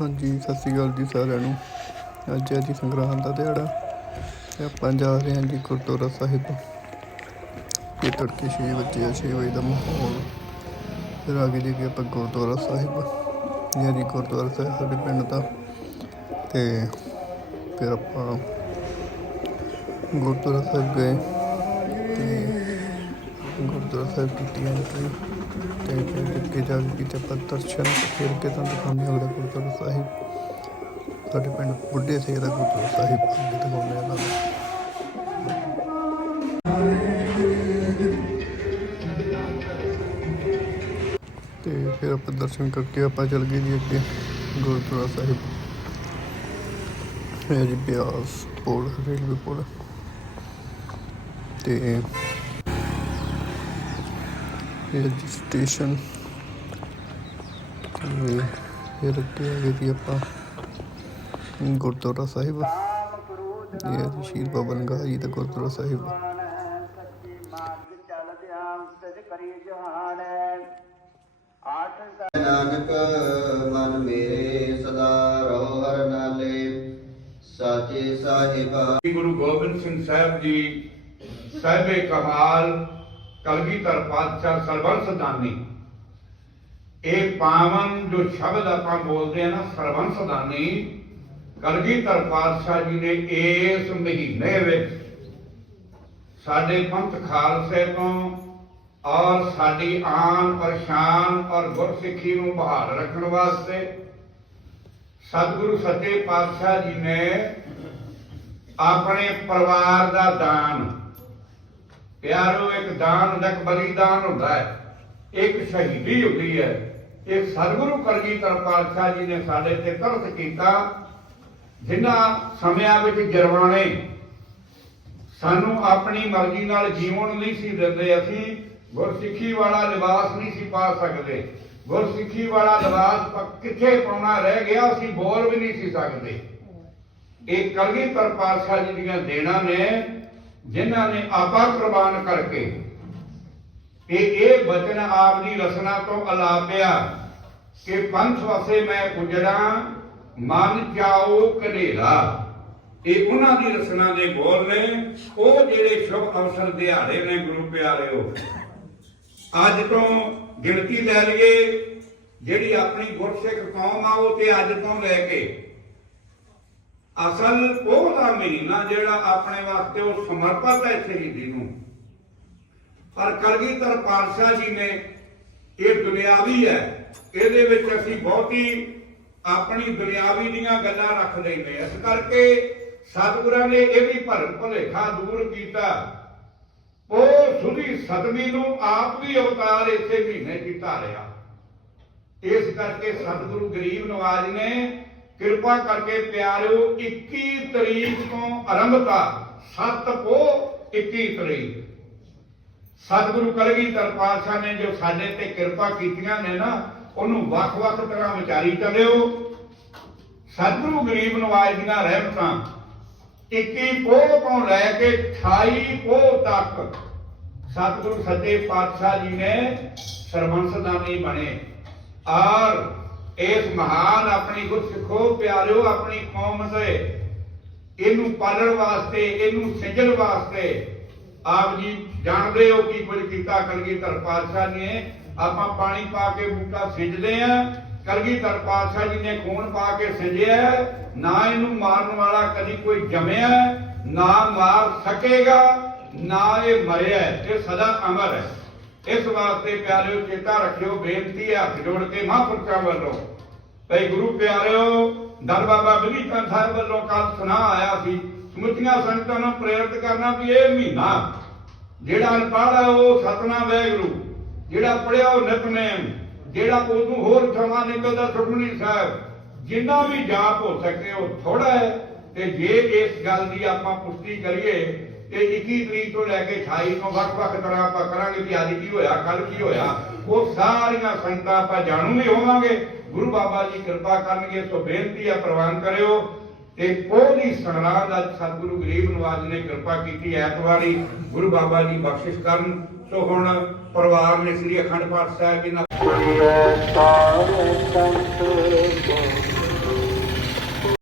ਹਾਂਜੀ, ਸਤਿ ਸ਼੍ਰੀ ਅਕਾਲ ਜੀ ਸਾਰਿਆਂ ਨੂੰ। ਅੱਜ ਹੈ ਜੀ ਸੰਗਰਾਂਦ ਦਾ ਦਿਹਾੜਾ ਤੇ ਆਪਾਂ ਜਾ ਰਹੇ ਹਾਂ ਜੀ ਗੁਰਦੁਆਰਾ ਸਾਹਿਬ। ਇਹ ਤੜਕੇ 6 ਵਜੇ ਆ 6 ਵਜੇ ਦਾ ਮਾਹੌਲ। ਫਿਰ ਅੱਗੇ ਜਾ ਕੇ ਆਪਾਂ ਗੁਰਦੁਆਰਾ ਸਾਹਿਬ। ਇਹ ਜੀ ਗੁਰਦੁਆਰਾ ਸਾਹਿਬ ਸਾਡੇ ਪਿੰਡ ਦਾ। ਤੇ ਫਿਰ ਆਪਾਂ ਗੁਰਦੁਆਰਾ ਸਾਹਿਬ ਗਏ। ਤੇ ਗੁਰਦੁਆਰਾ ਸਾਹਿਬ ਕੀਤੀ ਐਂਟਰੀ ਤੇ ਫਿਰ ਅੱਗੇ ਜਾ ਕੇ ਕੀਤੇ ਆਪਾਂ ਦਰਸ਼ਨ ਫਿਰ ਕੇ ਤੁਹਾਨੂੰ ਦਿਖਾਉਂਦੇ ਹਾਂ ਅਗਲਾ ਗੁਰਦੁਆਰਾ ਸਾਹਿਬ। ਸਾਡੇ ਪਿੰਡ ਬੁੱਢੇ ਸੇ ਦਾ ਗੁਰਦੁਆਰਾ ਸਾਹਿਬ ਅੱਗੇ ਦਿਖਾਉਂਦੇ ਹਾਂ ਤੁਹਾਨੂੰ। ਤੇ ਫਿਰ ਆਪਾਂ ਦਰਸ਼ਨ ਕਰਕੇ ਆਪਾਂ ਚੱਲ ਗਏ ਜੀ ਅੱਗੇ ਗੁਰਦੁਆਰਾ ਸਾਹਿਬ। ਇਹ ਜੀ ਬਿਆਸ ਪੁਲ ਰੇਲਵੇ ਪੁਲ ਤੇ ਤੇ ਇਹ ਰੱਖੇ ਹੈਗੇ ਜੀ ਆਪਾਂ ਗੁਰਦੁਆਰਾ ਸਾਹਿਬ ਇਹ ਸ਼ਹੀਦ ਬਾਬਾ ਨੰਗਾ ਜੀ ਦਾ ਗੁਰਦੁਆਰਾ ਸਾਹਿਬ ਸੱਚੇ ਮਾਰਗ ਚੱਲਦਿਆਂ ਤਜ ਕਰੀ ਜਹਾਨ ਆਠ ਨਾਨਕ ਮਨ ਮੇਰੇ ਸਦਾ ਰਹੋ ਹਰ ਨਾਲੇ ਸਾਚੇ ਸਾਹਿਬਾ। ਗੁਰੂ ਗੋਬਿੰਦ ਸਿੰਘ ਸਾਹਿਬ ਜੀ ਸਾਹਿਬੇ ਕਮਾਲ ਕਲਗੀਧਰ ਪਾਤਸ਼ਾਹ ਸਰਬੰਸ ਦਾਨੀ। ਇਹ ਪਾਵਨ ਜੋ ਸ਼ਬਦ ਆਪਾਂ ਬੋਲਦੇ ਆ ਨਾ, ਸਰਬੰਸ ਦਾਨੀ ਕਲਗੀਧਰ ਪਾਤਸ਼ਾਹ ਜੀ ਨੇ ਇਸ ਮਹੀਨੇ ਵਿੱਚ ਸਾਡੇ ਪੰਥ ਖਾਲਸੇ ਤੋਂ ਔਰ ਸਾਡੀ ਆਨ ਔਰ ਸ਼ਾਨ ਔਰ ਗੁਰਸਿੱਖੀ ਨੂੰ ਬਹਾਲ ਰੱਖਣ ਵਾਸਤੇ ਸਤਿਗੁਰੂ ਸੱਚੇ ਪਾਤਸ਼ਾਹ ਜੀ ਨੇ ਆਪਣੇ ਪਰਿਵਾਰ ਦਾ ਦਾਨ ਪਿਆਰੋ, ਇੱਕ ਦਾਨ ਹੁੰਦਾ, ਇੱਕ ਬਲੀਦਾਨ ਹੁੰਦਾ ਹੈ। ਇੱਕ ਸ਼ਹੀਦੀ ਹੁੰਦੀ ਹੈ। ਇਹ ਸਤਿਗੁਰੂ ਕਲਗੀਧਰ ਪਾਤਸ਼ਾਹ ਜੀ ਨੇ ਸਾਡੇ ਤੇ ਤਰਸ ਕੀਤਾ ਜਿਨ੍ਹਾਂ ਸਮਿਆਂ ਵਿੱਚ ਜਰਵਾਣੇ ਸਾਨੂੰ ਆਪਣੀ ਮਰਜ਼ੀ ਨਾਲ ਜੀਵਨ ਨਹੀਂ ਸੀ ਦਿੰਦੇ, ਅਸੀਂ ਗੁਰਸਿੱਖੀ ਵਾਲਾ ਲਿਬਾਸ ਨਹੀਂ ਸੀ ਪਾ ਸਕਦੇ। ਗੁਰਸਿੱਖੀ ਵਾਲਾ ਲਿਬਾਸ ਕਿੱਥੇ ਪਾਉਣਾ, ਰਹਿ ਗਿਆ ਅਸੀਂ, ਬੋਲ ਵੀ ਨਹੀਂ ਸੀ ਸਕਦੇ। ਇਹ ਕਲਗੀਧਰ ਪਾਤਸ਼ਾਹ ਜੀ ਦੀਆਂ ਦੇਣਾ ਨੇ ਜਿਨ੍ਹਾਂ ਨੇ ਆਪਾ ਕੁਰਬਾਨ ਕਰਕੇ ਇਹ ਇਹ ਬਚਨ ਆਪ ਦੀ ਰਸਨਾ ਤੋਂ ਅਲਾਪਿਆ ਕਿ ਪੰਥ ਵਸੇ ਮੈਂ ਉਜੜਾ ਮਨ ਜਾਓ ਕਨੇਰਾ ਇਹ ਉਹਨਾਂ ਦੀ ਰਸਨਾ ਦੇ ਬੋਲ ਨੇ, ਉਹ ਜਿਹੜੇ ਸ਼ੁਭ ਅਵਸਰ ਦਿਹਾੜੇ ਨੇ ਗੁਰੂ ਪਿਆਰਿਓ, ਅੱਜ ਤੋਂ ਗਿਣਤੀ ਲੈ ਲਈਏ, ਜਿਹੜੀ ਆਪਣੀ ਗੁਰਸਿੱਖ ਕੌਮ ਆ ਉਹ ਤੇ ਅੱਜ ਤੋਂ ਲੈ ਕੇ ਅਸਲ ਉਹ ਦਾ ਮਹੀਨਾ ਜਿਹੜਾ ਆਪਣੇ ਵਾਸਤੇ ਉਹ ਸਮਰਪਿਤ ਹੈ ਸ਼ਹੀਦੀ ਨੂੰ ਪਰ ਕਲਗੀਧਰ ਪਾਤਸ਼ਾਹ ਜੀ ਨੇ ਇਹ ਦੁਨਿਆਵੀ ਹੈ। ਇਹਦੇ ਵਿੱਚ ਅਸੀਂ ਬਹੁਤੀ ਆਪਣੀ ਦੁਨਿਆਵੀ ਦੀਆਂ ਗੱਲਾਂ ਰੱਖ ਲੈਂਦੇ ਇਸ ਕਰਕੇ ਸਤਿਗੁਰਾਂ ਨੇ ਇਹ ਵੀ ਭਰਮ ਭੁਲੇਖਾ ਦੂਰ ਕੀਤਾ। ਉਹ ਸੁਧੀ ਸਤਵੀ ਨੂੰ ਆਪ ਵੀ ਅਵਤਾਰ ਇਸੇ ਮਹੀਨੇ ਚ ਹੀ ਧਾਰਿਆ ਇਸ ਕਰਕੇ ਸਤਿਗੁਰੂ ਗਰੀਬ ਨਵਾਜ ਨੇ ਕਿਰਪਾ ਕਰਕੇ ਪਿਆਰਿਓ 21 ਤਰੀਕ ਤੋਂ ਆਰੰਭਤਾ 7 ਪੋ 21 ਤਰੀਕ। ਸਤਿਗੁਰੂ ਕਲਗੀਧਰ ਪਾਤਸ਼ਾਹ ਨੇ ਜੋ ਸਾਡੇ ਤੇ ਕਿਰਪਾ ਕੀਤੀਆਂ ਨੇ ਨਾ, ਉਹਨੂੰ ਵੱਖ-ਵੱਖ ਤਰ੍ਹਾਂ ਵਿਚਾਰੀ ਚੱਲਿਓ। ਸਤਿਗੁਰੂ ਗਰੀਬ ਨਵਾਜ ਦੀਆਂ ਰਹਿਮਤਾਂ 21 ਪੋਹ ਤੋਂ ਲੈ ਕੇ 28 ਪੋਹ ਤੱਕ ਸਤਿਗੁਰੂ ਸੱਚੇ ਪਾਤਸ਼ਾਹ ਜੀ ਨੇ ਸਰਬੰਸਦਾਨੀ ਬਣੇ। ਔਰ ਇਸ ਮਹਾਨ ਆਪਣੀ ਗੁਰਸਿੱਖੋ ਪਿਆਰਿਓ, ਆਪਣੀ ਕੌਮ ਦੇ ਇਹਨੂੰ ਪਾਲਣ ਵਾਸਤੇ, ਇਹਨੂੰ ਸਿਜਣ ਵਾਸਤੇ ਆਪ ਜੀ ਜਾਣਦੇ ਹੋ ਕੀ ਕੁਝ ਕੀਤਾ ਕਲਗੀਧਰ ਪਾਤਸ਼ਾਹ ਨੇ। ਆਪਾਂ ਪਾਣੀ ਪਾ ਕੇ ਬੂਟਾ ਸਿਜਦੇ ਆ ਕਲਗੀਧਰ ਪਾਤਸ਼ਾਹ ਜੀ ਨੇ ਖੂਨ ਪਾ ਕੇ ਸਿਜਿਆ ਨਾ ਇਹਨੂੰ ਮਾਰਨ ਵਾਲਾ ਕਦੀ ਕੋਈ ਜੰਮਿਆ ਨਾ ਮਾਰ ਸਕੇਗਾ, ਨਾ ਇਹ ਮਰਿਆ ਇਹ ਸਦਾ ਅਮਰ ਹੈ। ਇਸ ਵਾਸਤੇ ਪਿਆਰਿਓ, ਚੇਤਾ ਰੱਖਿਓ, ਬੇਨਤੀ ਹੱਥ ਜੋੜ ਕੇ ਮਹਾਂਪੁਰਖਾਂ ਵੱਲੋਂ। ਭਈ ਗੁਰੂ ਪਿਆਰਿਓ ਦਰ ਬਾਬਾ ਬਿਲੀ ਚੰਦ ਸਾਹਿਬ ਵੱਲੋਂ ਕੱਲ ਸੁਨਾ ਆਇਆ ਸੀ। ਸਮੁੱਚੀਆਂ ਸੰਗਤਾਂ ਨੂੰ ਪ੍ਰੇਰਿਤ ਕਰਨਾ ਵੀ ਇਹ ਮਹੀਨਾ। ਜਿਹੜਾ ਅਨਪੜ੍ਹ ਹੈ ਉਹ ਸਤਨਾ ਵੈਗੁਰੂ। ਜਿਹੜਾ ਪੜਿਆ ਉਹ ਨਿਤਨੇਮ। ਜਿਹੜਾ ਉਦੋਂ ਹੋਰ ਥਾਵਾਂ ਨਿਕਲਦਾ, ਸੁਖਮਨੀ ਸਾਹਿਬ। ਜਿੰਨਾ ਵੀ ਜਾਪ ਹੋ ਸਕੇ, ਉਹ ਥੋੜਾ ਹੈ। ਤੇ ਜੇ ਇਸ ਗੱਲ ਦੀ ਆਪਾਂ ਪੁਸ਼ਟੀ ਕਰੀਏ ਤੇ 21 ਤਰੀਕ ਤੋਂ ਲੈ ਕੇ 28 ਤੋਂ ਵੱਖ-ਵੱਖ ਤਰ੍ਹਾਂ ਆਪਾਂ ਕਰਾਂਗੇ ਕਿ ਅੱਜ ਕੀ ਹੋਇਆ ਕੱਲ ਕੀ ਹੋਇਆ, ਉਹ ਸਾਰੀਆਂ ਸੰਗਤਾਂ ਆਪਾਂ ਜਾਣੂ ਵੀ ਹੋਵਾਂਗੇ। ਗੁਰੂ ਬਾਬਾ ਜੀ ਕਿਰਪਾ ਕਰਨਗੇ, ਸੋ ਬੇਨਤੀ ਆ, ਪ੍ਰਵਾਨ ਕਰਿਓ। ਤੇ ਉਹਦੀ ਸੰਗਰਾਂਦ ਅੱਜ ਸਤਿਗੁਰੂ ਗਰੀਬ ਨਵਾਜ ਨੇ ਕਿਰਪਾ ਕੀਤੀ ਐਤਵਾਰੀ, ਗੁਰੂ ਬਾਬਾ ਜੀ ਬਖਸ਼ਿਸ਼ ਕਰਨ। ਸੋ ਹੁਣ ਪਰਿਵਾਰ ਨੇ ਸ੍ਰੀ ਅਖੰਡ ਪਾਠ ਸਾਹਿਬ ਜੀ ਨਾਲ